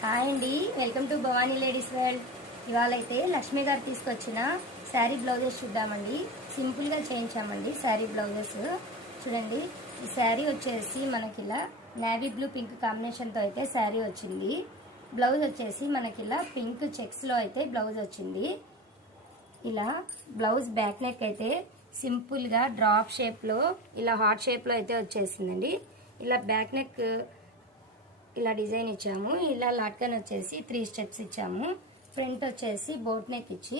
Hi అండి, welcome to Bhavani ladies world. ఇవాళ అయితే లక్ష్మి గారు తీసుకొచ్చిన శారీ బ్లౌజెస్ చూద్దామండి. సింపుల్గా చేయించామండి శారీ బ్లౌజెస్. చూడండి, ఈ శారీ వచ్చేసి మనకి ఇలా నేవీ బ్లూ పింక్ కాంబినేషన్తో అయితే శారీ వచ్చింది. బ్లౌజ్ వచ్చేసి మనకి ఇలా పింక్ చెక్స్లో అయితే బ్లౌజ్ వచ్చింది. ఇలా బ్లౌజ్ బ్యాక్ నెక్ అయితే సింపుల్గా డ్రాప్ షేప్లో ఇలా హార్ట్ షేప్లో అయితే వచ్చేసిందండి. ఇలా బ్యాక్ నెక్ ఇలా డిజైన్ ఇచ్చాము. ఇలా లాట్కన్ వచ్చేసి 3 స్టెప్స్ ఇచ్చాము. ఫ్రంట్ వచ్చేసి బోట్ నెక్ ఇచ్చి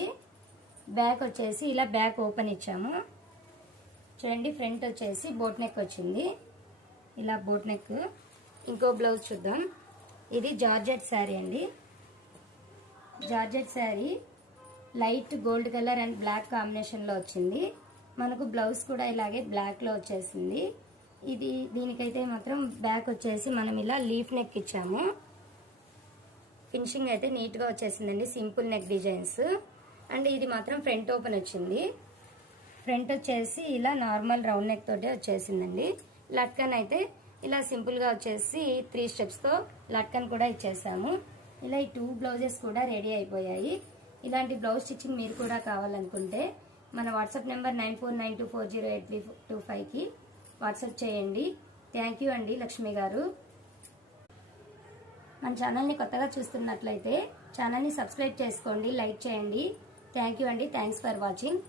బ్యాక్ వచ్చేసి ఇలా బ్యాక్ ఓపెన్ ఇచ్చాము. చూడండి, ఫ్రంట్ వచ్చేసి బోట్ నెక్ వచ్చింది. ఇలా బోట్ నెక్. ఇంకో బ్లౌజ్ చూద్దాం. ఇది జార్జెట్ శారీ అండి. Georgette sari light gold colour and black కాంబినేషన్లో వచ్చింది. మనకు బ్లౌజ్ కూడా ఇలాగే బ్లాక్లో వచ్చేసింది. దీనికైతే మాత్రం బ్యాక్ వచ్చేసి మనం ఇలా లీఫ్ నెక్ ఇచ్చాము. ఫినిషింగ్ అయితే నీట్గా వచ్చేసిందండి, సింపుల్ నెక్ డిజైన్స్. అండ్ ఇది మాత్రం ఫ్రంట్ ఓపెన్ వచ్చింది. ఫ్రంట్ వచ్చేసి ఇలా నార్మల్ రౌండ్ నెక్ తోటే వచ్చేసిందండి. లట్కన్ అయితే ఇలా సింపుల్గా వచ్చేసి 3 స్టెప్స్తో లట్కన్ కూడా ఇచ్చేసాము. ఇలా ఈ 2 బ్లౌజెస్ కూడా రెడీ అయిపోయాయి. ఇలాంటి బ్లౌజ్ స్టిచ్చింగ్ మీరు కూడా కావాలనుకుంటే మన వాట్సాప్ నెంబర్ 9492408325కి వాట్సాప్ చేయండి. థ్యాంక్ యూ అండి లక్ష్మి గారు. మన ఛానల్ని కొత్తగా చూస్తున్నట్లయితే ఛానల్ని సబ్స్క్రైబ్ చేసుకోండి, లైక్ చేయండి. థ్యాంక్ యూ అండి. Thanks for watching.